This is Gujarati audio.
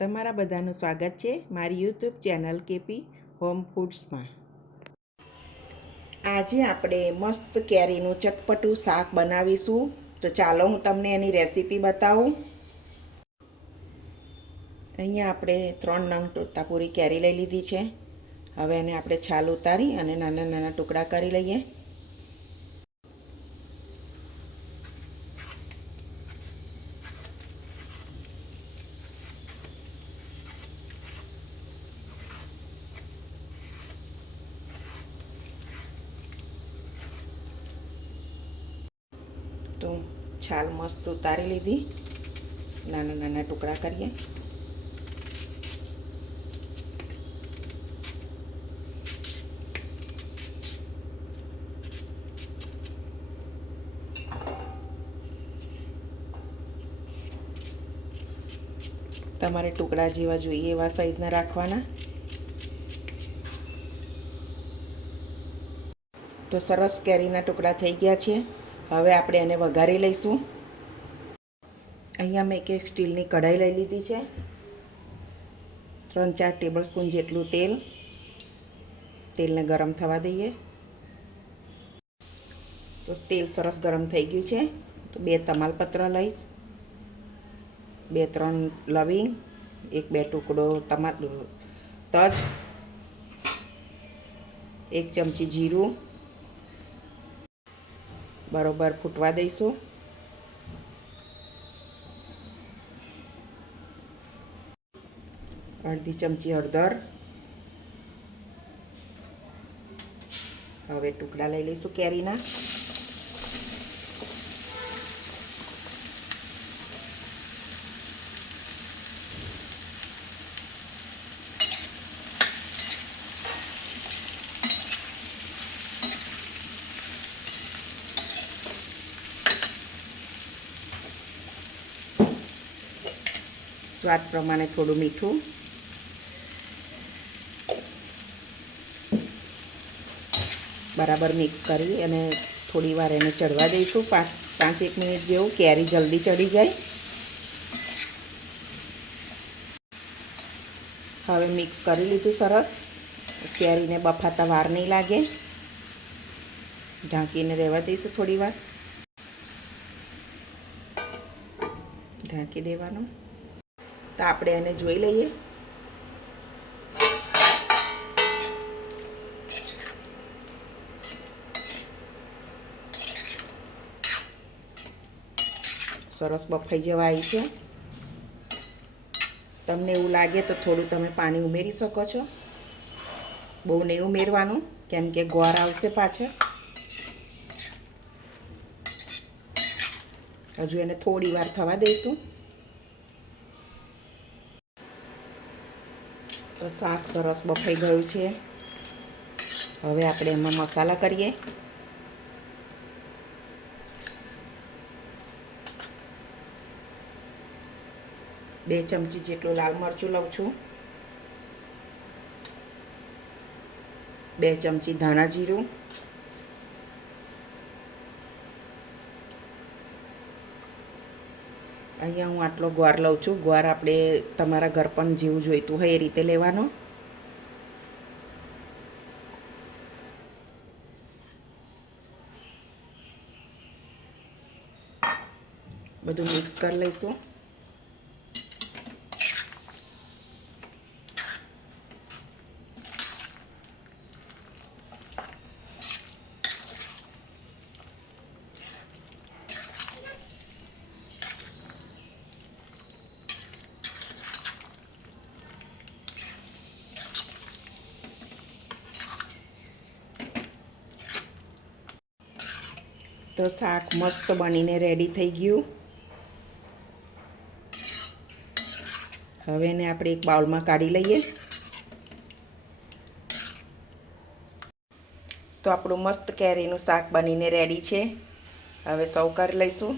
તમારા બધાનું સ્વાગત છે મારી યુટ્યુબ ચેનલ કેપી હોમ ફૂડ્સમાં। આજે આપણે મસ્ત કેરીનું ચટપટું શાક બનાવીશું। તો ચાલો હું તમને એની રેસીપી બતાવું। અહીંયા આપણે 3 નંગ તોતાપુરી કેરી લઈ લીધી છે। હવે એને આપણે છાલ ઉતારી અને નાના નાના ટુકડા કરી લઈએ। તો છાલ મસ્ત ઉતારી લીધી, નાના નાના ટુકડા કરીએ। તમારે ટુકડા જેવા જોઈએ એવા સાઈઝના રાખવાના। તો સરસ કેરીના ટુકડા થઈ ગયા છે। હવે આપણે એને વઘારી લઈશું। અહીંયા મેં એક સ્ટીલની કઢાઈ લઈ લીધી છે। 3-4 ટેબલ સ્પૂન જેટલું તેલને ગરમ થવા દઈએ। તો તેલ સરસ ગરમ થઈ ગયું છે। તો 2 તમાલપત્ર લઈશ, 2-3 લવિંગ, 1-2 ટુકડો તજ, 1 ચમચી જીરું બરોબર ફૂટવા દઈશું। અડધી ચમચી હળદર। હવે ટુકડા લઈ લઈશું કેરીના। સ્વાદ પ્રમાણે થોડું મીઠું, બરાબર મિક્સ કરી અને થોડી વાર એને ચડવા દઈશું। 5-1 મિનિટ જેવું, કેરી જલ્દી ચડી જાય। હવે મિક્સ કરી લીધું સરસ। કેરીને બફાતા વાર નહીં લાગે, ઢાંકીને રહેવા દઈશું થોડી વાર। ઢાંકી દેવાનું। તો આપણે એને જોઈ લઈએ। સરસ બફાઈ જવા આવી છે। તમને એવું લાગે તો થોડું તમે પાણી ઉમેરી શકો છો, બહુ નહીં ઉમેરવાનું કેમ કે ગોળ આવશે પાછળ। હજુ એને થોડી વાર થવા દઈશું। તો શાક સરસ બફાઈ ગયું છે। હવે આપણે એમાં મસાલા કરીએ। બે ચમચી જેટલું લાલ મરચું લઉં છું, 2 ચમચી ધાણા જીરું, અહીંયા હું આટલો ગોળ લઉં છું। ગોળ આપણે તમારા ઘર પણ જેવું જોઈતું હોય એ રીતે લેવાનો। બધું મિક્સ કરી લઈશું। તો શાક મસ્ત બનીને રેડી થઈ ગયું। હવે એને આપણે એક બાઉલમાં કાઢી લઈએ। તો આપણું મસ્ત કેરીનું શાક બનીને રેડી છે। હવે સર્વ કરી લઈશું।